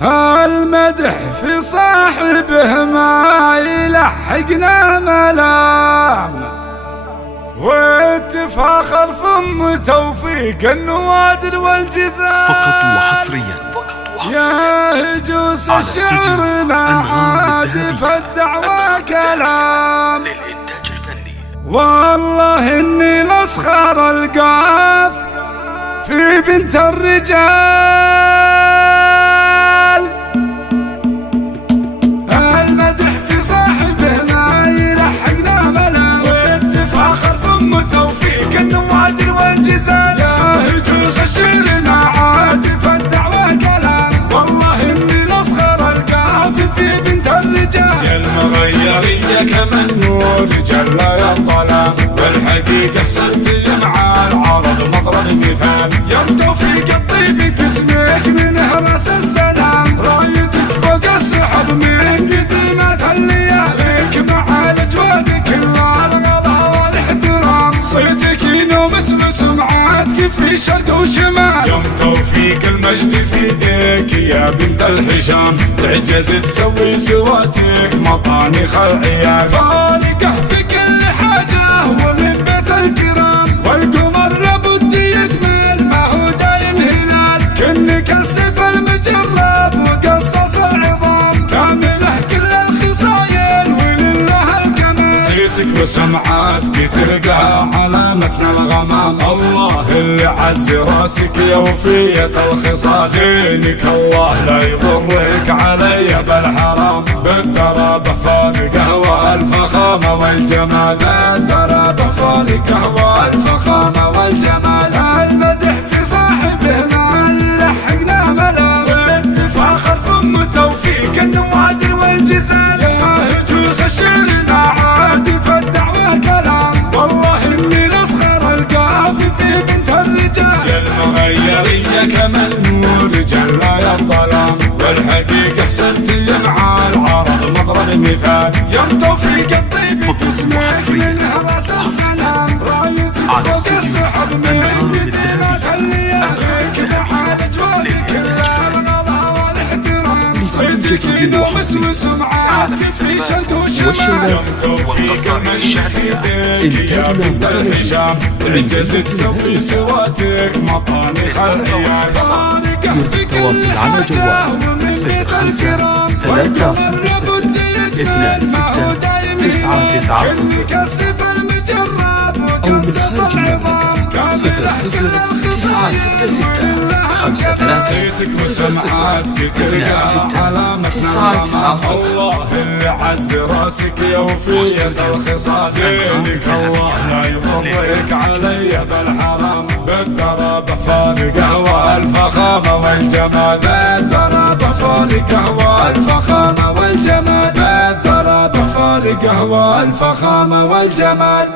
هالمدح في صاحبه ما يلحقنا ملام، واتفاخر فم توفيق النوادر والجزام. فقط وحصريا يا هجوس الشعر عادف الدعوى كلام، للإنتاج الفني. والله اني مسخر القاف في بنت الرجال. المدح في صاحبه ما يلحقنا ملام، واتفاخر فم توفيق النوادر والجزال. يا هجوس الشعر عادف الدعوى كلام، والله اني مسخر القاف في بنت الرجال. يا المغيرية كما النور جل يا الظلام، والحقيقة صرت مع العرب مضرب مثال. يا توفيق الطيب اسمك من هرس السلام، رايتك فوق السحب من قديمة اللياليك، مع الاجواد كل الغلا والاحترام. صيتك ينومس وسمعاتك في شرق وشمال. يوم توفيق المجد في يديك يا بنت الهشام، تعجز تسوي سواتك مطانخ العيال. فارقه في كل حاجه ومن بيت الكرام، والقمر لابد يكمل ما هو دايم هلال. كنك السيف المجرب وقصص العظام، كامله كل الخصايل ولله الكمال. صيتك وسمعاتك تلقى علامتنا الغمام، الله اللي عز راسك يا وفية الخصال. زينك الله لا يضرك علي بالحرام، بالثرى فارقه والفخامة والجمال. بالثرى فارقه والفخامة والجمال. المدح في صاحبه ما يلحقنا ملام، واتفاخر فم توفيق النوادر والجزال. يا هجوس الشعر عادف الدعوى كلام، والله اني مسخر القاف في بنت الرجال. يا المغيرية كما النور جل يا الظلام، والحقيقة صرت مع العرب مضرب مثال. يا توفيق الطيب اسمك من هرس السلام، رايتك فوق السحب من قديمة اللياليك، مع الاجواد كل الغلا والاحترام. صيتك ينومس وسمعاتك في شرق وشمال. يا توفيق المجد في يديك يا بنت الهشام، تعجز تسوي سواتك مطانخ العيال. فارقه في كل حاجه ومن بيت الكرام، والقمر لابد يكمل ما هو دايم هلال. كنك السيف المجرب وقصص العظام، كامله كل الخصايل ولله الكمال. صيتك وسمعاتك تلقى علامتنا الغمام، الله اللي عز راسك يا وفية الخصال. زينك الله لا يضرك علي بالحرام، بالثرى فارقه والفخامة والجمال. بالثرى فارقه والفخامة والجمال. بالثرى فارقه والفخامة والجمال.